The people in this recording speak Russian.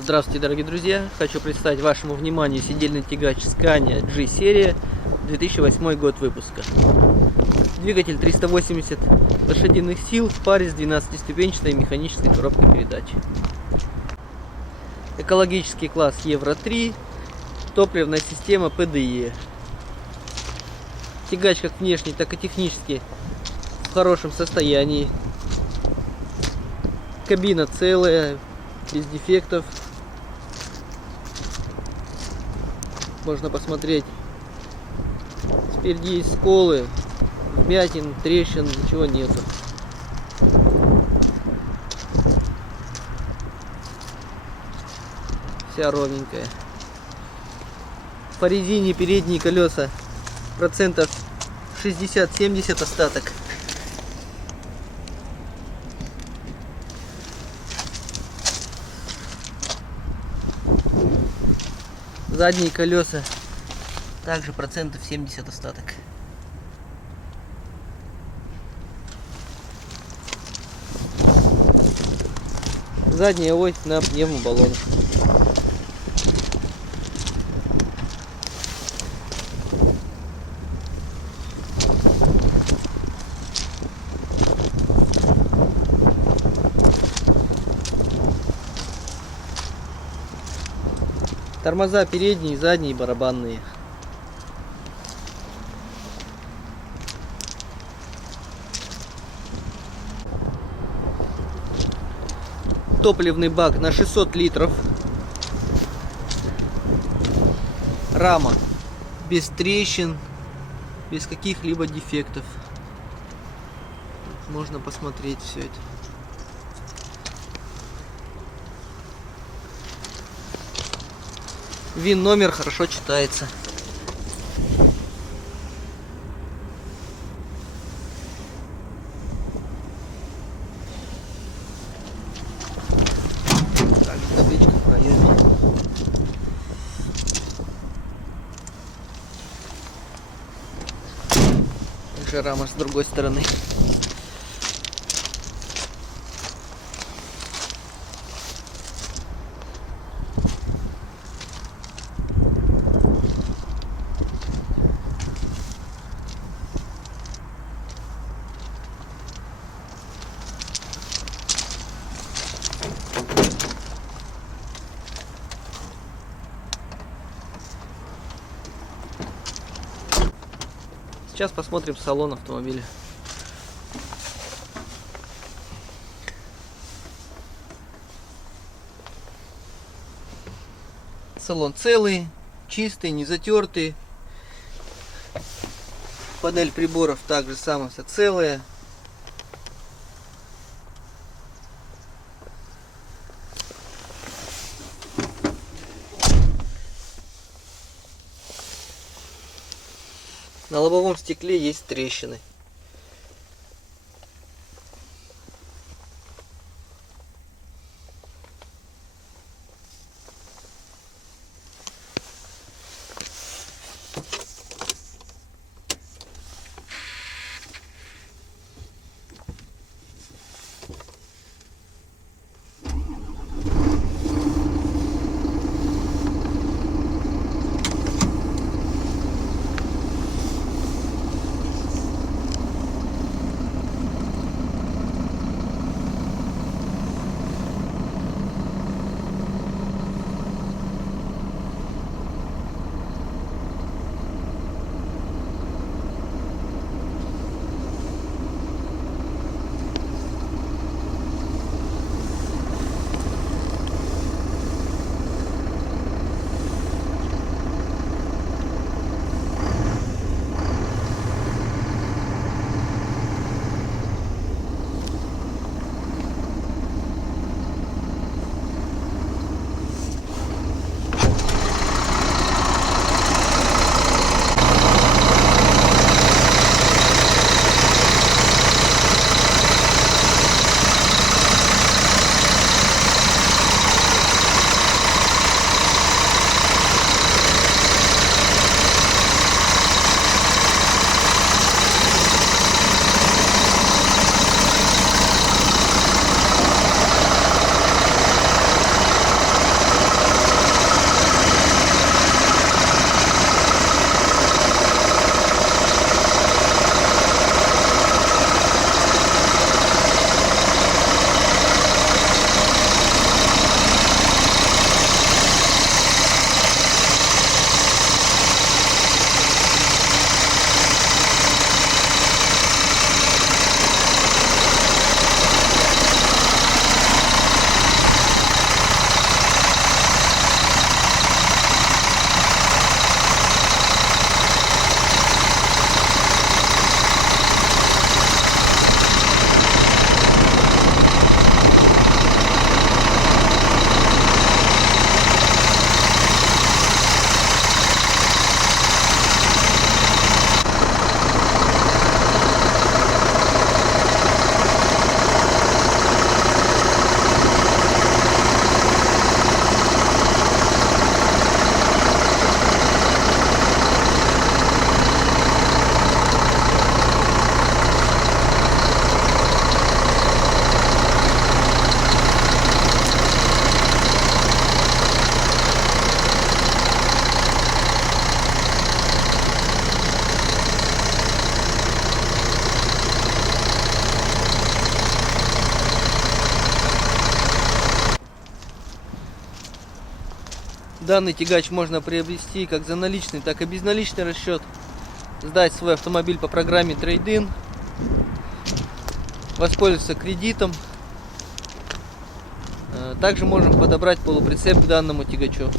Здравствуйте, дорогие друзья! Хочу представить вашему вниманию сидельный тягач Scania G-серия, 2008 год выпуска. Двигатель 380 лошадиных сил в паре с 12-ступенчатой механической коробкой передач. Экологический класс Евро-3, топливная система PDE. Тягач как внешне, так и технически в хорошем состоянии. Кабина целая, без дефектов. Можно посмотреть. Спереди есть сколы, вмятин, трещин, ничего нету. Вся ровненькая. По резине передние колеса процентов 60-70 остаток. Задние колеса также процентов 70 остаток. Задняя ось на пневмобаллонах. Тормоза передние, задние, барабанные. Топливный бак на 600 литров. Рама без трещин, без каких-либо дефектов. Можно посмотреть все это. ВИН номер хорошо читается. Также табличка в проеме. Также рама с другой стороны. Сейчас посмотрим салон автомобиля. Салон целый, чистый, не затертый. Панель приборов также самая вся целая. На лобовом стекле есть трещины. Данный тягач можно приобрести как за наличный, так и безналичный расчет. Сдать свой автомобиль по программе Trade-in. Воспользоваться кредитом. Также можем подобрать полуприцеп к данному тягачу.